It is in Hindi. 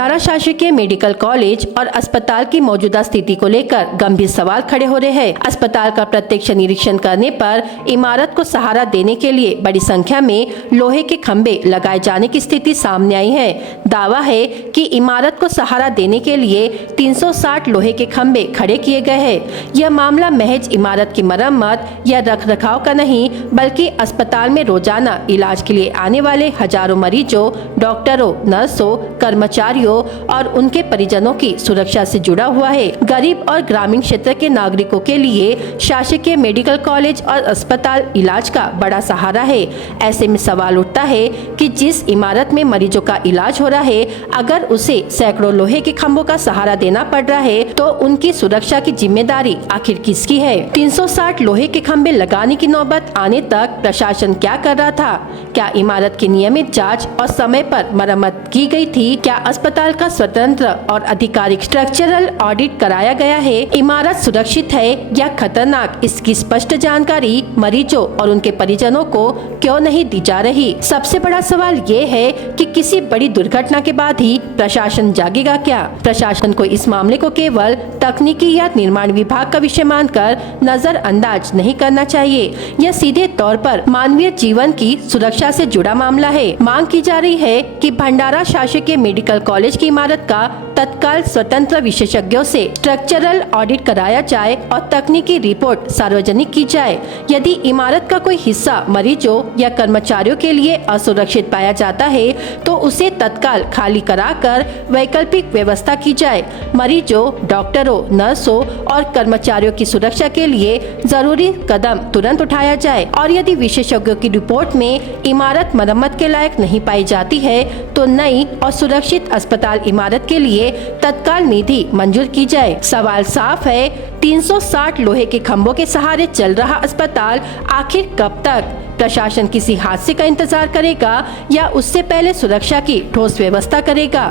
भंडारा शासकीय मेडिकल कॉलेज और अस्पताल की मौजूदा स्थिति को लेकर गंभीर सवाल खड़े हो रहे हैं। अस्पताल का प्रत्यक्ष निरीक्षण करने पर इमारत को सहारा देने के लिए बड़ी संख्या में लोहे के खंभे लगाए जाने की स्थिति सामने आई है। दावा है कि इमारत को सहारा देने के लिए 360 लोहे के खंभे खड़े किए गए हैं। यह मामला महज इमारत की मरम्मत या रखरखाव का नहीं, बल्कि अस्पताल में रोजाना इलाज के लिए आने वाले हजारों मरीजों, डॉक्टरों, नर्सों, कर्मचारियों और उनके परिजनों की सुरक्षा से जुड़ा हुआ है। गरीब और ग्रामीण क्षेत्र के नागरिकों के लिए शासकीय मेडिकल कॉलेज और अस्पताल इलाज का बड़ा सहारा है। ऐसे में सवाल उठता है कि जिस इमारत में मरीजों का इलाज हो रहा है, अगर उसे सैकड़ों लोहे के खंभों का सहारा देना पड़ रहा है, तो उनकी सुरक्षा की जिम्मेदारी आखिर किसकी है? 360 लोहे के खंभे लगाने की नौबत आने तक प्रशासन क्या कर रहा था? क्या इमारत की नियमित जांच और समय पर मरम्मत की गई थी? क्या अस्पताल का स्वतंत्र और आधिकारिक स्ट्रक्चरल ऑडिट कराया गया है? इमारत सुरक्षित है या खतरनाक, इसकी स्पष्ट जानकारी मरीजों और उनके परिजनों को क्यों नहीं दी जा रही? सबसे बड़ा सवाल ये है कि किसी बड़ी दुर्घटना के बाद ही प्रशासन जागेगा क्या? प्रशासन को इस मामले को केवल तकनीकी या निर्माण विभाग का विषय मानकर नजरअंदाज नहीं करना चाहिए। यह सीधे तौर पर मानवीय जीवन की सुरक्षा से जुड़ा मामला है। मांग की जा रही है कि भंडारा शासकीय मेडिकल कॉलेज की इमारत का तत्काल स्वतंत्र विशेषज्ञों से स्ट्रक्चरल ऑडिट कराया जाए और तकनीकी रिपोर्ट सार्वजनिक की जाए। यदि इमारत का कोई हिस्सा मरीजों या कर्मचारियों के लिए असुरक्षित पाया जाता है, तो उसे तत्काल खाली कराकर वैकल्पिक व्यवस्था की जाए। मरीजों, डॉक्टरों, नर्सों और कर्मचारियों की सुरक्षा के लिए जरूरी कदम तुरंत उठाया जाए और यदि विशेषज्ञों की रिपोर्ट में इमारत मरम्मत के लायक नहीं पाई जाती है, तो नई और सुरक्षित अस्पताल इमारत के लिए तत्काल निधि मंजूर की जाए। सवाल साफ है, 360 लोहे के खंभों के सहारे चल रहा अस्पताल आखिर कब तक? प्रशासन किसी हादसे का इंतजार करेगा या उससे पहले सुरक्षा की ठोस व्यवस्था करेगा?